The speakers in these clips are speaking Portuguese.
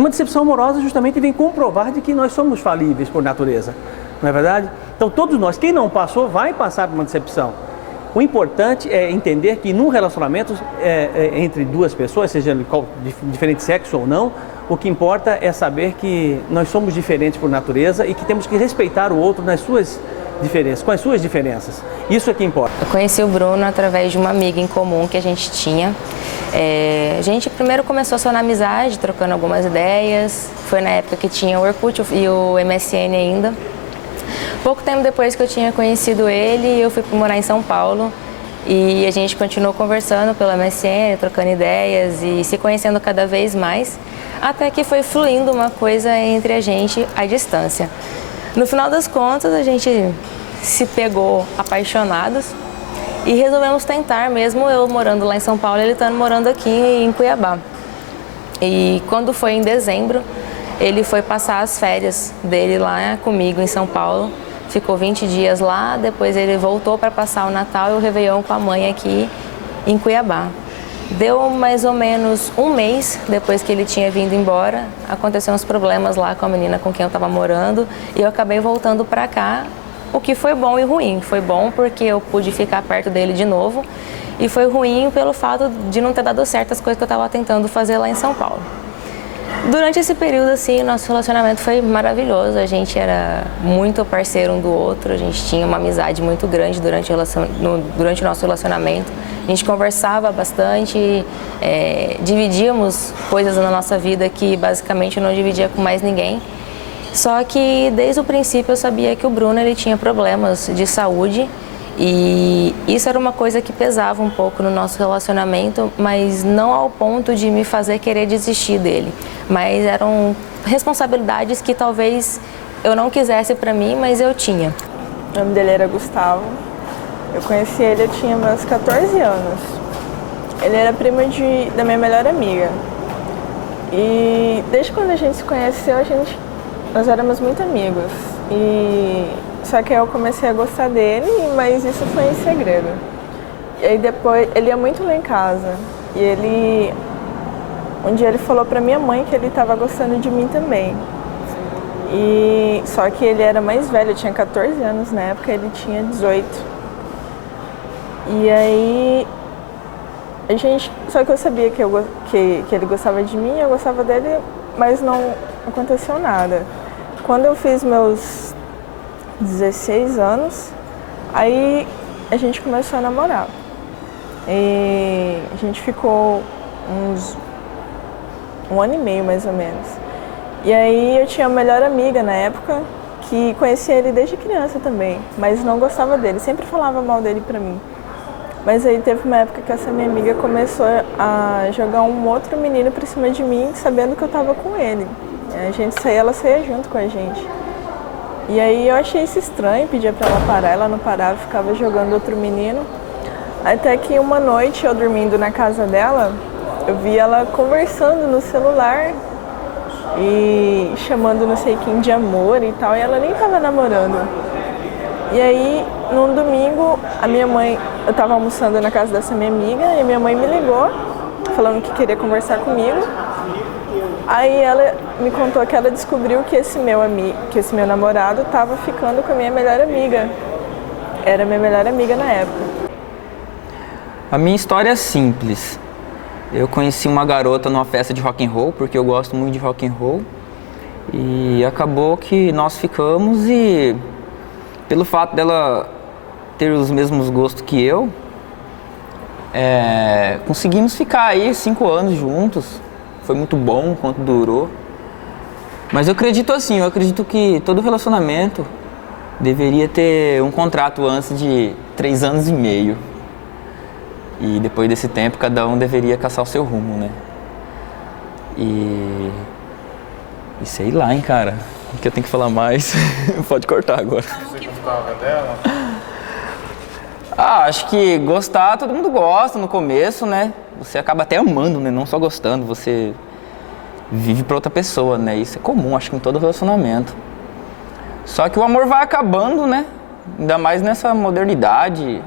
E uma decepção amorosa justamente vem comprovar de que nós somos falíveis por natureza, não é verdade? Então todos nós, quem não passou, vai passar por uma decepção. O importante é entender que num relacionamento entre duas pessoas, seja de diferente sexo ou não, o que importa é saber que nós somos diferentes por natureza e que temos que respeitar o outro nas suas diferenças, com as suas diferenças. Isso é que importa. Eu conheci o Bruno através de uma amiga em comum que a gente tinha. A gente primeiro começou só na amizade, trocando algumas ideias. Foi na época que tinha o Orkut e o MSN ainda. Pouco tempo depois que eu tinha conhecido ele, eu fui morar em São Paulo e a gente continuou conversando pela MSN, trocando ideias e se conhecendo cada vez mais, até que foi fluindo uma coisa entre a gente à distância. No final das contas, a gente se pegou apaixonados e resolvemos tentar, mesmo eu morando lá em São Paulo, ele estando morando aqui em Cuiabá. E quando foi em dezembro, ele foi passar as férias dele lá comigo em São Paulo. Ficou 20 dias lá, depois ele voltou para passar o Natal e o Réveillon com a mãe aqui em Cuiabá. Deu mais ou menos um mês depois que ele tinha vindo embora, aconteceram uns problemas lá com a menina com quem eu estava morando e eu acabei voltando para cá, o que foi bom e ruim. Foi bom porque eu pude ficar perto dele de novo e foi ruim pelo fato de não ter dado certo as coisas que eu estava tentando fazer lá em São Paulo. Durante esse período, assim, nosso relacionamento foi maravilhoso, a gente era muito parceiro um do outro, a gente tinha uma amizade muito grande durante o nosso relacionamento. A gente conversava bastante, dividíamos coisas na nossa vida que basicamente eu não dividia com mais ninguém. Só que desde o princípio eu sabia que o Bruno ele tinha problemas de saúde e isso era uma coisa que pesava um pouco no nosso relacionamento, mas não ao ponto de me fazer querer desistir dele. Mas eram responsabilidades que talvez eu não quisesse para mim, mas eu tinha. O nome dele era Gustavo. Eu conheci ele, eu tinha meus 14 anos. Ele era primo da minha melhor amiga. E desde quando a gente se conheceu, nós éramos muito amigos. Só que eu comecei a gostar dele, mas isso foi em segredo. E aí depois, ele ia muito lá em casa. E um dia ele falou pra minha mãe que ele estava gostando de mim também. Só que ele era mais velho, eu tinha 14 anos na época, ele tinha 18. E aí, só que eu sabia que ele gostava de mim, eu gostava dele, mas não aconteceu nada. Quando eu fiz meus 16 anos, aí a gente começou a namorar. E a gente ficou um ano e meio, mais ou menos. E aí eu tinha uma melhor amiga na época, que conhecia ele desde criança também, mas não gostava dele, sempre falava mal dele pra mim. Mas aí teve uma época que essa minha amiga começou a jogar um outro menino por cima de mim, sabendo que eu tava com ele. A gente saía, ela saía junto com a gente. E aí eu achei isso estranho, pedia pra ela parar, ela não parava, ficava jogando outro menino. Até que uma noite, eu dormindo na casa dela, eu vi ela conversando no celular e chamando não sei quem de amor e tal, e ela nem tava namorando. E aí, num domingo, eu tava almoçando na casa dessa minha amiga e minha mãe me ligou, falando que queria conversar comigo. Aí ela me contou que ela descobriu que esse meu namorado tava ficando com a minha melhor amiga. Era minha melhor amiga na época. A minha história é simples. Eu conheci uma garota numa festa de rock and roll, porque eu gosto muito de rock and roll. E acabou que nós ficamos e, pelo fato dela ter os mesmos gostos que eu, conseguimos ficar aí 5 anos juntos. Foi muito bom enquanto durou. Mas eu acredito que todo relacionamento deveria ter um contrato antes de 3 anos e meio. E depois desse tempo, cada um deveria caçar o seu rumo, né? E sei lá, hein, cara. O que eu tenho que falar mais? Pode cortar agora. Você gostava dela? Acho que gostar, todo mundo gosta no começo, né? Você acaba até amando, né? Não só gostando, você vive pra outra pessoa, né? Isso é comum, acho que em todo relacionamento. Só que o amor vai acabando, né? Ainda mais nessa modernidade.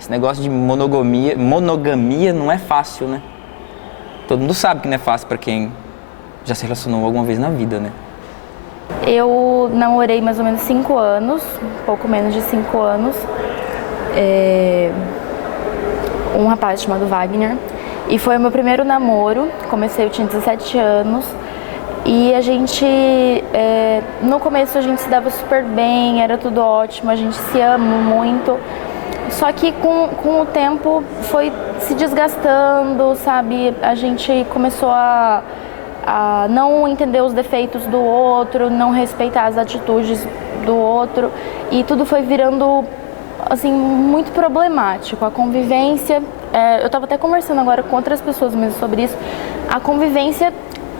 Esse negócio de monogamia não é fácil, né? Todo mundo sabe que não é fácil pra quem já se relacionou alguma vez na vida, né? Eu namorei mais ou menos 5 anos, um pouco menos de 5 anos, um rapaz chamado Wagner, e foi o meu primeiro namoro. Eu tinha 17 anos, e a gente, no começo a gente se dava super bem, era tudo ótimo, a gente se ama muito, só que com o tempo foi se desgastando, sabe? A gente começou a não entender os defeitos do outro, não respeitar as atitudes do outro, e tudo foi virando assim muito problemático. A convivência, eu estava até conversando agora com outras pessoas mesmo sobre isso, a convivência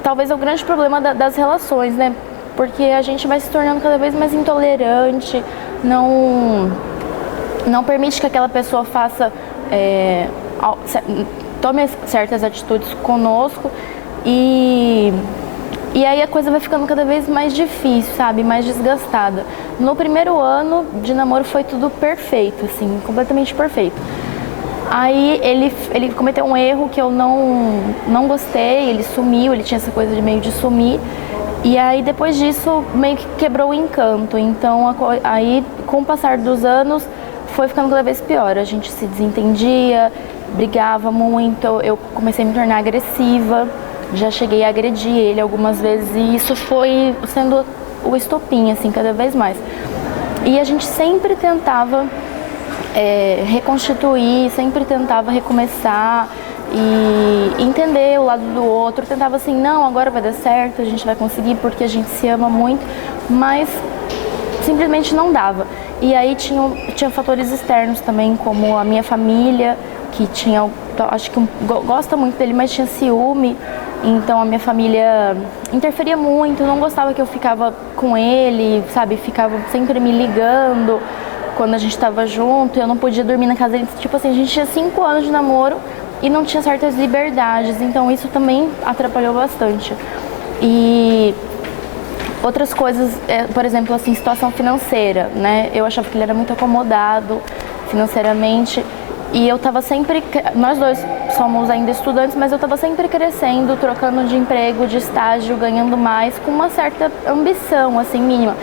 talvez é o grande problema das relações, né? Porque a gente vai se tornando cada vez mais intolerante, não permite que aquela pessoa tome certas atitudes conosco, e aí a coisa vai ficando cada vez mais difícil, sabe? Mais desgastada. No primeiro ano de namoro foi tudo perfeito, assim, completamente perfeito. Aí ele cometeu um erro que eu não gostei, ele sumiu, ele tinha essa coisa de meio de sumir. E aí depois disso meio que quebrou o encanto. Então aí com o passar dos anos foi ficando cada vez pior. A gente se desentendia, brigava muito, eu comecei a me tornar agressiva. Já cheguei a agredir ele algumas vezes, e isso foi sendo o estopim, assim, cada vez mais. E a gente sempre tentava reconstituir, sempre tentava recomeçar e entender o lado do outro. Tentava assim, não, agora vai dar certo, a gente vai conseguir porque a gente se ama muito, mas simplesmente não dava. E aí tinha fatores externos também, como a minha família, que tinha, acho que gosta muito dele, mas tinha ciúme. Então a minha família interferia muito, não gostava que eu ficava com ele, sabe? Ficava sempre me ligando quando a gente estava junto, eu não podia dormir na casa dele. Tipo assim, a gente tinha 5 anos de namoro e não tinha certas liberdades, então isso também atrapalhou bastante. E outras coisas, por exemplo, assim, situação financeira, né? Eu achava que ele era muito acomodado financeiramente. E eu estava sempre, nós dois somos ainda estudantes, mas eu estava sempre crescendo, trocando de emprego, de estágio, ganhando mais, com uma certa ambição, assim, mínima.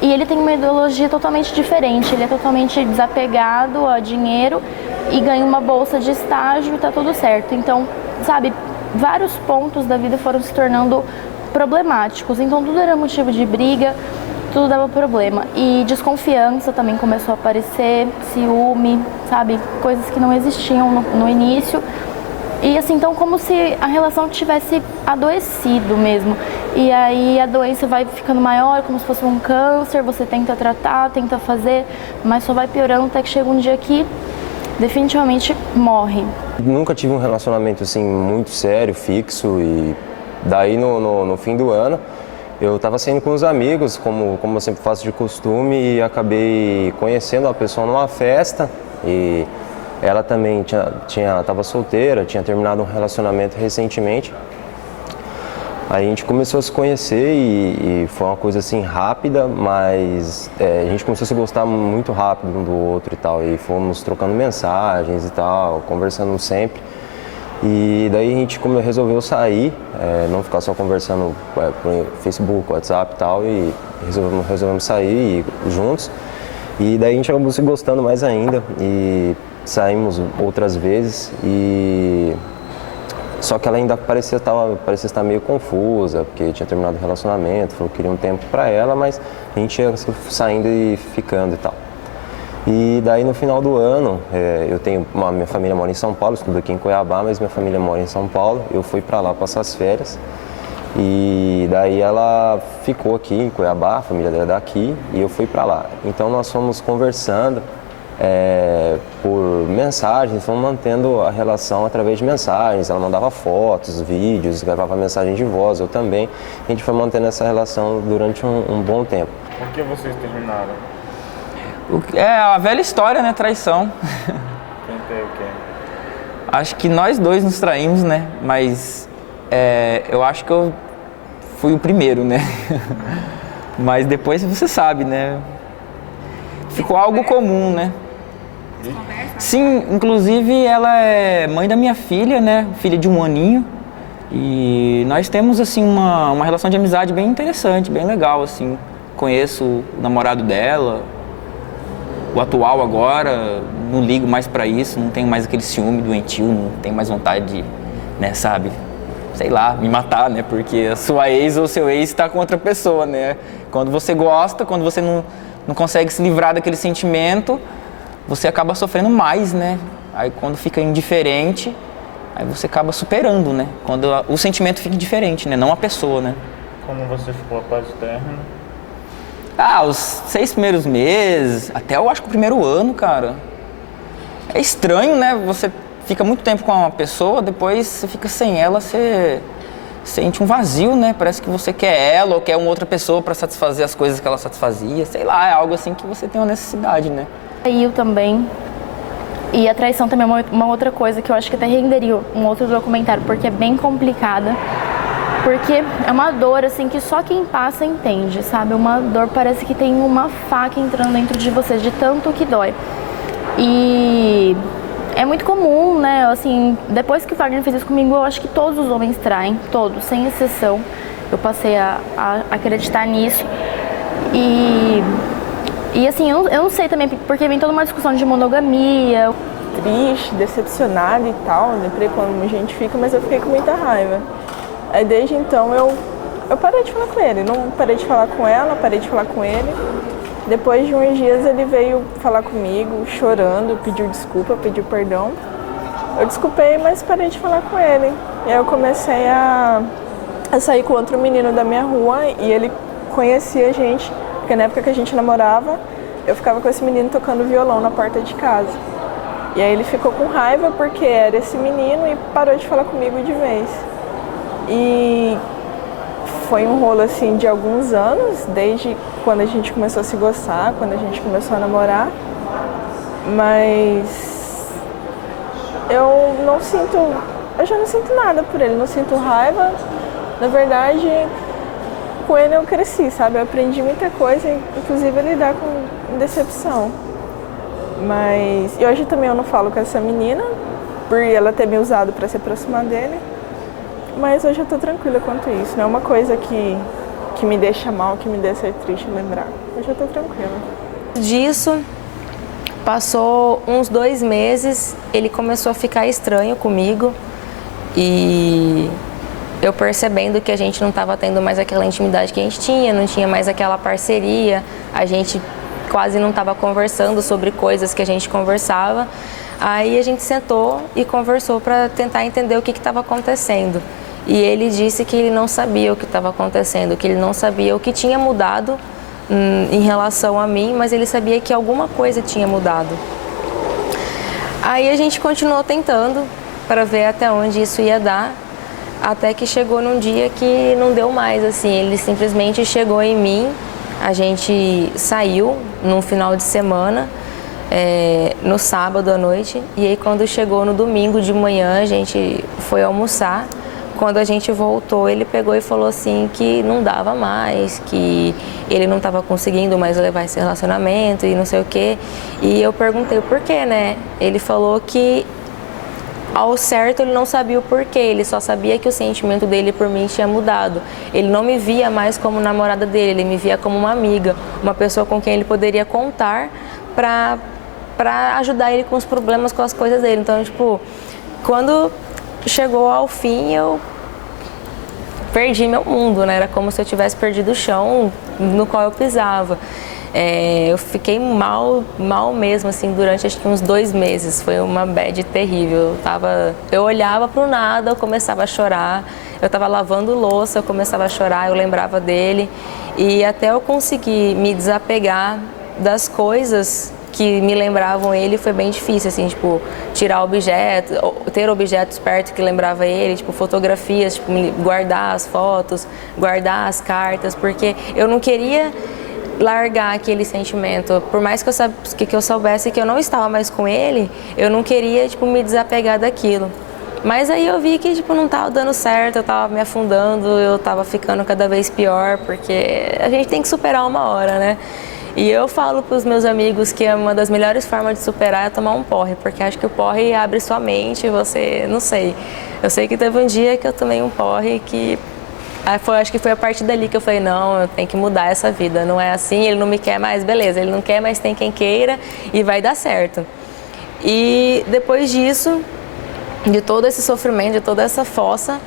E ele tem uma ideologia totalmente diferente, ele é totalmente desapegado a dinheiro e ganha uma bolsa de estágio e tá tudo certo. Então, sabe, vários pontos da vida foram se tornando problemáticos, então tudo era motivo de briga, tudo dava problema. E desconfiança também começou a aparecer, ciúme, sabe? Coisas que não existiam no início. E assim, então como se a relação tivesse adoecido mesmo. E aí a doença vai ficando maior, como se fosse um câncer, você tenta tratar, tenta fazer, mas só vai piorando até que chega um dia que definitivamente morre. Nunca tive um relacionamento assim muito sério, fixo, e daí no fim do ano eu estava saindo com os amigos, como eu sempre faço de costume, e acabei conhecendo uma pessoa numa festa, e ela também estava solteira, tinha terminado um relacionamento recentemente. Aí a gente começou a se conhecer e foi uma coisa assim rápida, mas a gente começou a se gostar muito rápido um do outro e tal, e fomos trocando mensagens e tal, conversando sempre. E daí a gente resolveu sair, não ficar só conversando por Facebook, WhatsApp e tal, e resolvemos sair juntos. E daí a gente acabou se gostando mais ainda e saímos outras vezes. Só que ela ainda parecia estar meio confusa, porque tinha terminado o relacionamento, falou que queria um tempo pra ela, mas a gente ia saindo e ficando e tal. E daí no final do ano, minha família mora em São Paulo, estudo aqui em Cuiabá, mas minha família mora em São Paulo. Eu fui pra lá passar as férias e daí ela ficou aqui em Cuiabá, a família dela é daqui, e eu fui pra lá. Então nós fomos conversando por mensagens, fomos mantendo a relação através de mensagens. Ela mandava fotos, vídeos, gravava mensagem de voz, eu também. A gente foi mantendo essa relação durante um bom tempo. Por que vocês terminaram? É a velha história, né? Traição. Quem tem o quê? Acho que nós dois nos traímos, né? Mas eu acho que eu fui o primeiro, né? Mas depois você sabe, né? Ficou algo comum, né? Sim, inclusive ela é mãe da minha filha, né? Filha de 1 aninho. E nós temos, assim, uma relação de amizade bem interessante, bem legal, assim. Conheço o namorado dela, o atual agora, não ligo mais pra isso, não tenho mais aquele ciúme doentio, não tenho mais vontade de, né, sabe, sei lá, me matar, né, porque a sua ex ou seu ex está com outra pessoa, né. Quando você gosta, quando você não consegue se livrar daquele sentimento, você acaba sofrendo mais, né. Aí quando fica indiferente, aí você acaba superando, né, quando o sentimento fica diferente, né, não a pessoa, né. Como você ficou após o término? Os 6 primeiros meses, até eu acho que o primeiro ano, cara. É estranho, né? Você fica muito tempo com uma pessoa, depois você fica sem ela, você sente um vazio, né? Parece que você quer ela ou quer uma outra pessoa para satisfazer as coisas que ela satisfazia. Sei lá, é algo assim que você tem uma necessidade, né? Traiu também. E a traição também é uma outra coisa que eu acho que até renderia um outro documentário, porque é bem complicada. Porque é uma dor, assim, que só quem passa entende, sabe? Uma dor, parece que tem uma faca entrando dentro de você, de tanto que dói. E é muito comum, né? Assim, depois que o Wagner fez isso comigo, eu acho que todos os homens traem, todos, sem exceção. Eu passei a acreditar nisso. E assim, eu não sei também, porque vem toda uma discussão de monogamia. Triste, decepcionada e tal, deprê como a gente fica, mas eu fiquei com muita raiva. Aí desde então eu parei de falar com ele, não parei de falar com ela, parei de falar com ele. Depois de uns dias ele veio falar comigo, chorando, pediu desculpa, pediu perdão. Eu desculpei, mas parei de falar com ele. E aí eu comecei a sair com outro menino da minha rua e ele conhecia a gente, porque na época que a gente namorava, eu ficava com esse menino tocando violão na porta de casa. E aí ele ficou com raiva porque era esse menino e parou de falar comigo de vez. E foi um rolo assim de alguns anos, desde quando a gente começou a se gostar, quando a gente começou a namorar. Mas eu já não sinto nada por ele, não sinto raiva. Na verdade, com ele eu cresci, sabe? Eu aprendi muita coisa, inclusive a lidar com decepção. Mas e hoje também eu não falo com essa menina, por ela ter me usado para se aproximar dele. Mas hoje eu tô tranquila quanto isso, não é uma coisa que me deixa mal, que me deixa triste lembrar. Hoje eu tô tranquila. Disso, passou uns 2 meses, ele começou a ficar estranho comigo e eu percebendo que a gente não estava tendo mais aquela intimidade que a gente tinha, não tinha mais aquela parceria, a gente quase não estava conversando sobre coisas que a gente conversava. Aí a gente sentou e conversou para tentar entender o que estava acontecendo. E ele disse que ele não sabia o que estava acontecendo, que ele não sabia o que tinha mudado em relação a mim, mas ele sabia que alguma coisa tinha mudado. Aí a gente continuou tentando para ver até onde isso ia dar, até que chegou num dia que não deu mais, assim, ele simplesmente chegou em mim, a gente saiu num final de semana, no sábado à noite, e aí quando chegou no domingo de manhã, a gente foi almoçar. Quando a gente voltou, ele pegou e falou assim que não dava mais, que ele não estava conseguindo mais levar esse relacionamento e não sei o quê. E eu perguntei o porquê, né? Ele falou que ao certo ele não sabia o porquê, ele só sabia que o sentimento dele por mim tinha mudado. Ele não me via mais como namorada dele, ele me via como uma amiga, uma pessoa com quem ele poderia contar para ajudar ele com os problemas, com as coisas dele. Então, tipo, quando chegou ao fim, eu perdi meu mundo, né? Era como se eu tivesse perdido o chão no qual eu pisava. Eu fiquei mal mesmo, assim, durante acho que uns 2 meses. Foi uma bad terrível. Eu olhava pro nada, eu começava a chorar. Eu estava lavando louça, eu começava a chorar, eu lembrava dele. E até eu conseguir me desapegar das coisas que me lembravam ele foi bem difícil, assim, tipo, tirar objetos, ter objetos perto que lembrava ele, tipo, fotografias, tipo, guardar as fotos, guardar as cartas, porque eu não queria largar aquele sentimento. Por mais que eu soubesse que eu não estava mais com ele, eu não queria, tipo, me desapegar daquilo. Mas aí eu vi que, tipo, não estava dando certo, eu estava me afundando, eu estava ficando cada vez pior, porque a gente tem que superar uma hora, né? E eu falo para os meus amigos que uma das melhores formas de superar é tomar um porre, porque acho que o porre abre sua mente, você, não sei. Eu sei que teve um dia que eu tomei um porre que acho que foi a partir dali que eu falei, não, eu tenho que mudar essa vida, não é assim, ele não me quer mais, beleza, ele não quer, mas tem quem queira e vai dar certo. E depois disso, de todo esse sofrimento, de toda essa fossa,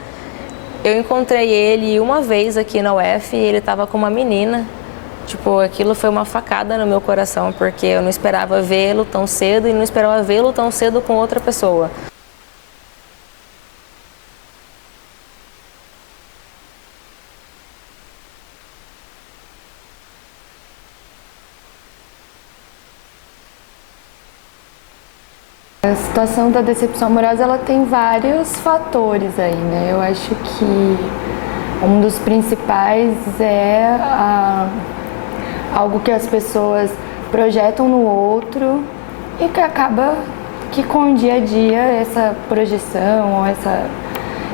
eu encontrei ele uma vez aqui na UF e ele estava com uma menina. Tipo, aquilo foi uma facada no meu coração, porque eu não esperava vê-lo tão cedo e não esperava vê-lo tão cedo com outra pessoa. A situação da decepção amorosa, ela tem vários fatores aí, né? Eu acho que um dos principais é algo que as pessoas projetam no outro e que acaba que com o dia a dia essa projeção,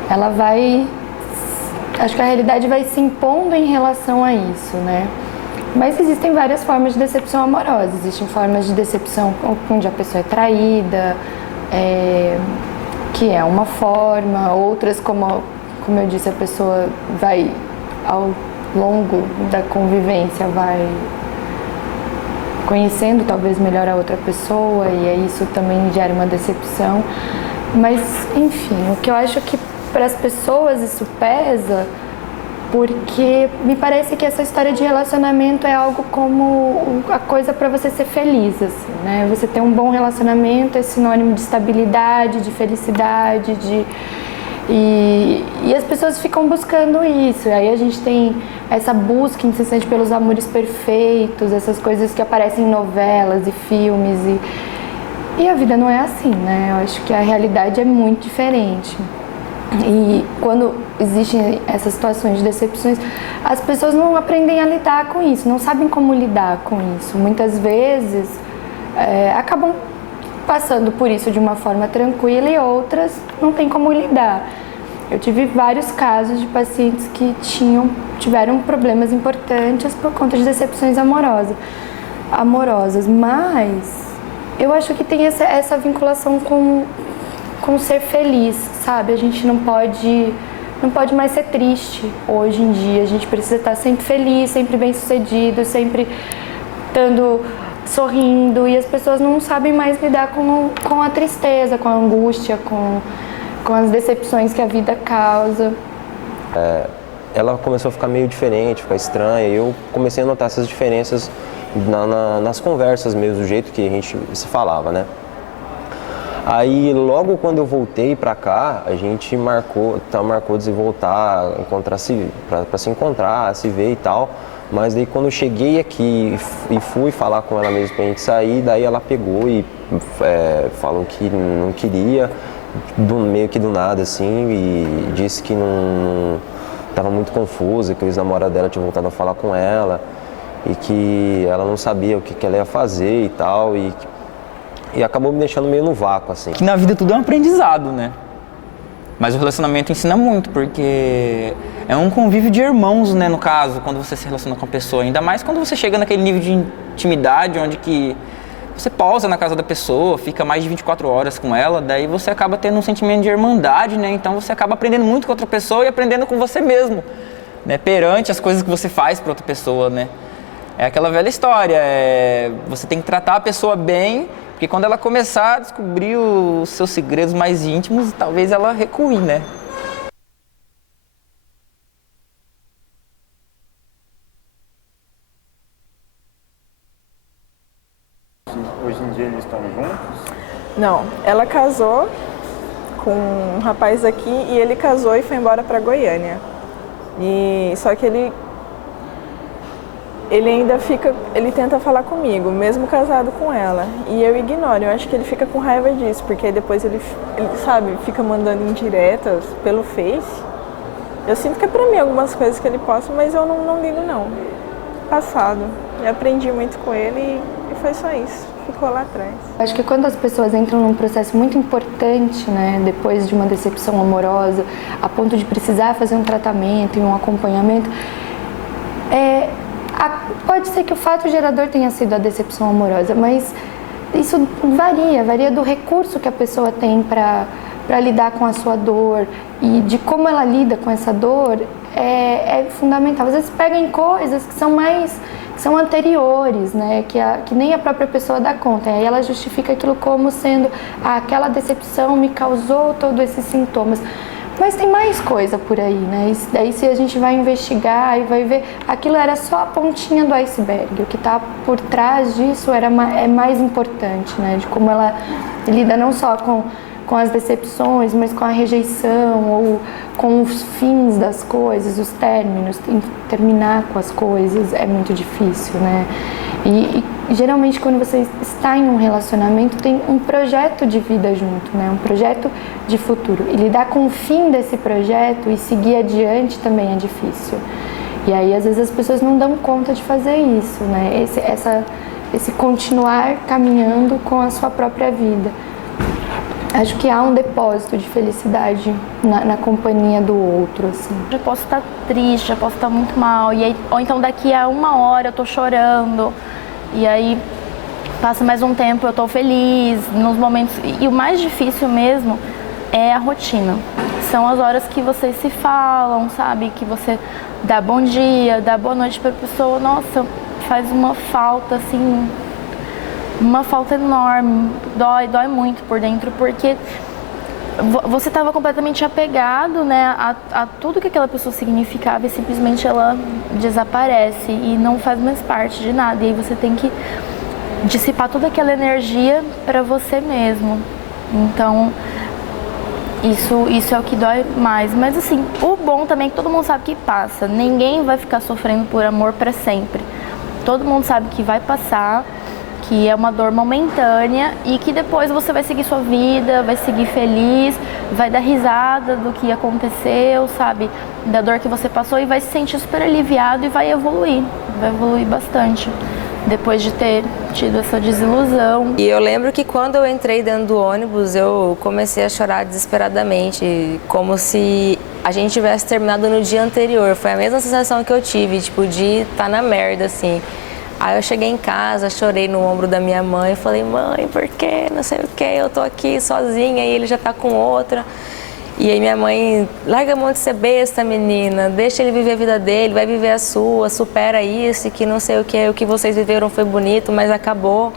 ela vai, acho que a realidade vai se impondo em relação a isso, né? Mas existem várias formas de decepção amorosa. Existem formas de decepção onde a pessoa é traída, que é uma forma. Outras, como eu disse, a pessoa vai, ao longo da convivência, vai conhecendo talvez melhor a outra pessoa e aí isso também gera uma decepção. Mas, enfim, o que eu acho que para as pessoas isso pesa, porque me parece que essa história de relacionamento é algo como a coisa para você ser feliz, assim, né? Você ter um bom relacionamento é sinônimo de estabilidade, de felicidade, e as pessoas ficam buscando isso. E aí a gente tem essa busca incessante pelos amores perfeitos, essas coisas que aparecem em novelas e filmes, e a vida não é assim, né? Eu acho que a realidade é muito diferente. E quando existem essas situações de decepções, as pessoas não aprendem a lidar com isso, não sabem como lidar com isso. Muitas vezes acabam passando por isso de uma forma tranquila e outras não tem como lidar. Eu tive vários casos de pacientes que tiveram problemas importantes por conta de decepções amorosas, mas eu acho que tem essa vinculação com ser feliz, sabe? A gente não pode mais ser triste hoje em dia. A gente precisa estar sempre feliz, sempre bem-sucedido, sempre estando sorrindo. E as pessoas não sabem mais lidar com a tristeza, com a angústia, com as decepções que a vida causa. Ela começou a ficar meio diferente, ficar estranha. E eu comecei a notar essas diferenças nas conversas mesmo, do jeito que a gente se falava, né? Aí, logo quando eu voltei pra cá, a gente marcou de voltar, pra se encontrar, se ver e tal. Mas daí quando eu cheguei aqui e fui falar com ela mesmo pra gente sair, daí ela pegou e falou que não queria, meio que do nada assim, e disse que não estava muito confusa, que o ex-namorado dela tinha voltado a falar com ela e que ela não sabia o que ela ia fazer e tal. E acabou me deixando meio no vácuo, assim. Que na vida tudo é um aprendizado, né? Mas o relacionamento ensina muito, porque é um convívio de irmãos, né, no caso, quando você se relaciona com a pessoa. Ainda mais quando você chega naquele nível de intimidade, onde que você pausa na casa da pessoa, fica mais de 24 horas com ela, daí você acaba tendo um sentimento de irmandade, né? Então você acaba aprendendo muito com outra pessoa e aprendendo com você mesmo, né? Perante as coisas que você faz para outra pessoa, né? É aquela velha história, você tem que tratar a pessoa bem, porque quando ela começar a descobrir os seus segredos mais íntimos, talvez ela recue, né? Hoje em dia eles estão juntos? Não, ela casou com um rapaz aqui e ele casou e foi embora para Goiânia. Só que ele ele tenta falar comigo, mesmo casado com ela. E eu ignoro, eu acho que ele fica com raiva disso, porque depois ele sabe, fica mandando indiretas pelo Face. Eu sinto que é pra mim algumas coisas que ele posta, mas eu não ligo não. Passado. Eu aprendi muito com ele e foi só isso. Ficou lá atrás. Acho que quando as pessoas entram num processo muito importante, né, depois de uma decepção amorosa, a ponto de precisar fazer um tratamento e um acompanhamento, pode ser que o fato gerador tenha sido a decepção amorosa, mas isso varia do recurso que a pessoa tem para lidar com a sua dor e de como ela lida com essa dor é fundamental. Às vezes pega em coisas que são anteriores, né? Que nem a própria pessoa dá conta. Aí ela justifica aquilo como sendo aquela decepção me causou todos esses sintomas. Mas tem mais coisa por aí, né? E daí se a gente vai investigar e vai ver, aquilo era só a pontinha do iceberg. O que está por trás disso é mais importante, né? De como ela lida não só com as decepções, mas com a rejeição ou com os fins das coisas, os términos. Terminar com as coisas é muito difícil, né? E geralmente quando você está em um relacionamento tem um projeto de vida junto, né? Um projeto de futuro. E lidar com o fim desse projeto e seguir adiante também é difícil. E aí às vezes as pessoas não dão conta de fazer isso, né? Esse continuar caminhando com a sua própria vida. Acho que há um depósito de felicidade na companhia do outro, assim. Já posso estar triste, já posso estar muito mal, ou então daqui a 1 hora eu tô chorando, e aí passa mais um tempo, eu tô feliz, nos momentos... E o mais difícil mesmo é a rotina. São as horas que vocês se falam, sabe? Que você dá bom dia, dá boa noite pra pessoa, nossa, faz uma falta, assim... Uma falta enorme, dói muito por dentro, porque você estava completamente apegado, né, a tudo que aquela pessoa significava e simplesmente ela desaparece e não faz mais parte de nada. E aí você tem que dissipar toda aquela energia para você mesmo. Então, isso é o que dói mais. Mas assim, o bom também é que todo mundo sabe que passa. Ninguém vai ficar sofrendo por amor para sempre. Todo mundo sabe que vai passar, que é uma dor momentânea e que depois você vai seguir sua vida, vai seguir feliz, vai dar risada do que aconteceu, sabe? Da dor que você passou e vai se sentir super aliviado e vai evoluir bastante depois de ter tido essa desilusão. E eu lembro que quando eu entrei dentro do ônibus, eu comecei a chorar desesperadamente, como se a gente tivesse terminado no dia anterior. Foi a mesma sensação que eu tive, tipo, de estar na merda, assim. Aí eu cheguei em casa, chorei no ombro da minha mãe, falei, mãe, por quê? Não sei o quê, eu tô aqui sozinha e ele já tá com outra. E aí minha mãe, larga a mão de ser besta, menina, deixa ele viver a vida dele, vai viver a sua, supera isso, que não sei o que vocês viveram foi bonito, mas acabou.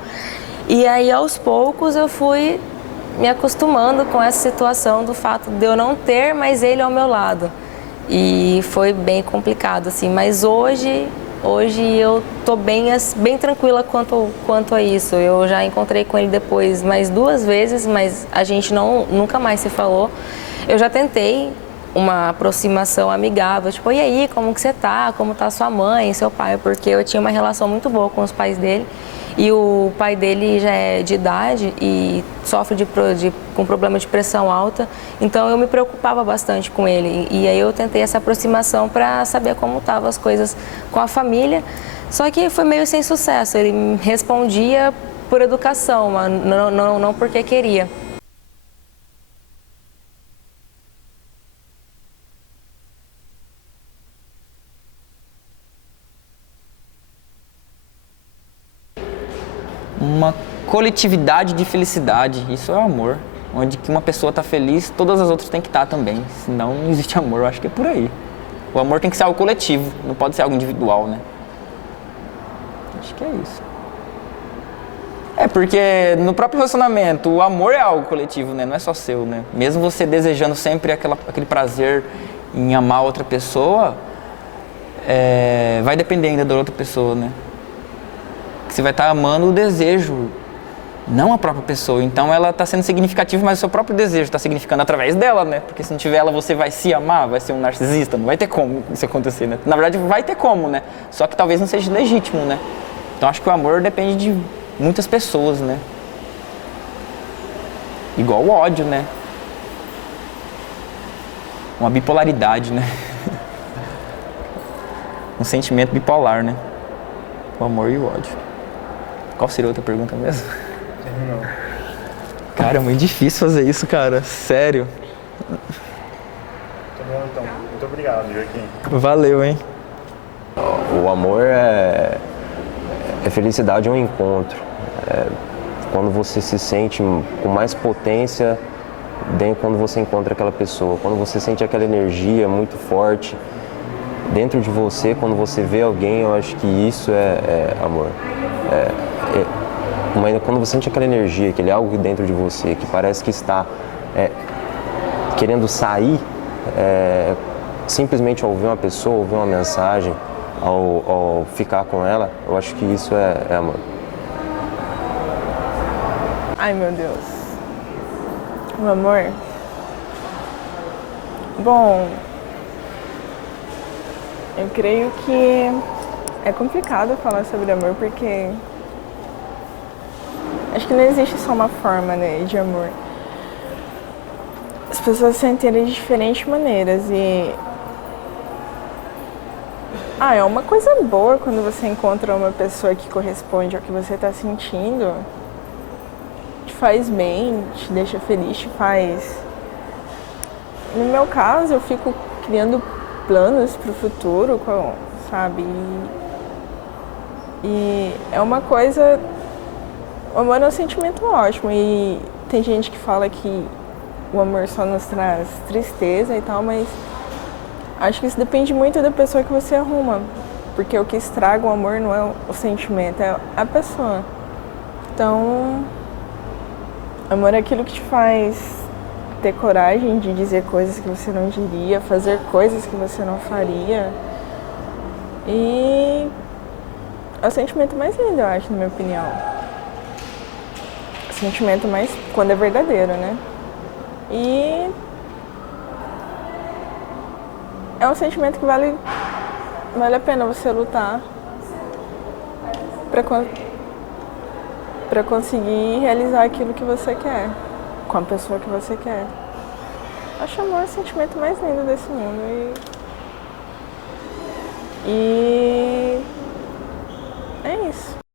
E aí aos poucos eu fui me acostumando com essa situação do fato de eu não ter mais ele ao meu lado. E foi bem complicado, assim, mas hoje eu tô bem tranquila quanto a isso. Eu já encontrei com ele depois mais 2 vezes, mas a gente nunca mais se falou. Eu já tentei uma aproximação amigável, tipo, e aí, como que você tá? Como tá sua mãe, seu pai? Porque eu tinha uma relação muito boa com os pais dele. E o pai dele já é de idade e sofre com problema de pressão alta, então eu me preocupava bastante com ele. E aí eu tentei essa aproximação para saber como estavam as coisas com a família, só que foi meio sem sucesso. Ele me respondia por educação, mas não porque queria. Uma coletividade de felicidade, isso é amor. Onde que uma pessoa está feliz, todas as outras têm que estar também. Senão não existe amor, eu acho que é por aí. O amor tem que ser algo coletivo, não pode ser algo individual, né? Acho que é isso. É, porque no próprio relacionamento, o amor é algo coletivo, né? Não é só seu, né? Mesmo você desejando sempre aquele prazer em amar outra pessoa, vai depender ainda da outra pessoa, né? Você vai estar amando o desejo, não a própria pessoa. Então ela está sendo significativa, mas o seu próprio desejo está significando através dela, né? Porque se não tiver ela, você vai se amar, vai ser um narcisista, não vai ter como isso acontecer, né? Na verdade, vai ter como, né? Só que talvez não seja legítimo, né? Então acho que o amor depende de muitas pessoas, né? Igual o ódio, né? Uma bipolaridade, né? Um sentimento bipolar, né? O amor e o ódio. Qual seria a outra pergunta mesmo? Terminou. Cara, é muito difícil fazer isso, cara. Sério. Tá bom, então. Muito obrigado, Joaquim. Valeu, hein? O amor felicidade é um encontro. Quando você se sente com mais potência quando você encontra aquela pessoa, quando você sente aquela energia muito forte dentro de você, quando você vê alguém, eu acho que isso é amor. Quando você sente aquela energia, aquele algo dentro de você que parece que está querendo sair, simplesmente ao ouvir uma pessoa, ouvir uma mensagem, ao ficar com ela, eu acho que isso é amor. Ai, meu Deus. O amor? Bom, eu creio que é complicado falar sobre amor porque acho que não existe só uma forma, né, de amor. As pessoas sentem de diferentes maneiras e é uma coisa boa quando você encontra uma pessoa que corresponde ao que você está sentindo, te faz bem, te deixa feliz, te faz... No meu caso, eu fico criando planos para o futuro, sabe? E é uma coisa... O amor é um sentimento ótimo e tem gente que fala que o amor só nos traz tristeza e tal, mas acho que isso depende muito da pessoa que você arruma, porque o que estraga o amor não é o sentimento, é a pessoa. Então, amor é aquilo que te faz ter coragem de dizer coisas que você não diria, fazer coisas que você não faria. E é o sentimento mais lindo, eu acho, na minha opinião. O sentimento mais quando é verdadeiro, né? E é um sentimento que vale a pena você lutar para conseguir realizar aquilo que você quer, com a pessoa que você quer. Acho amor o sentimento mais lindo desse mundo e é isso.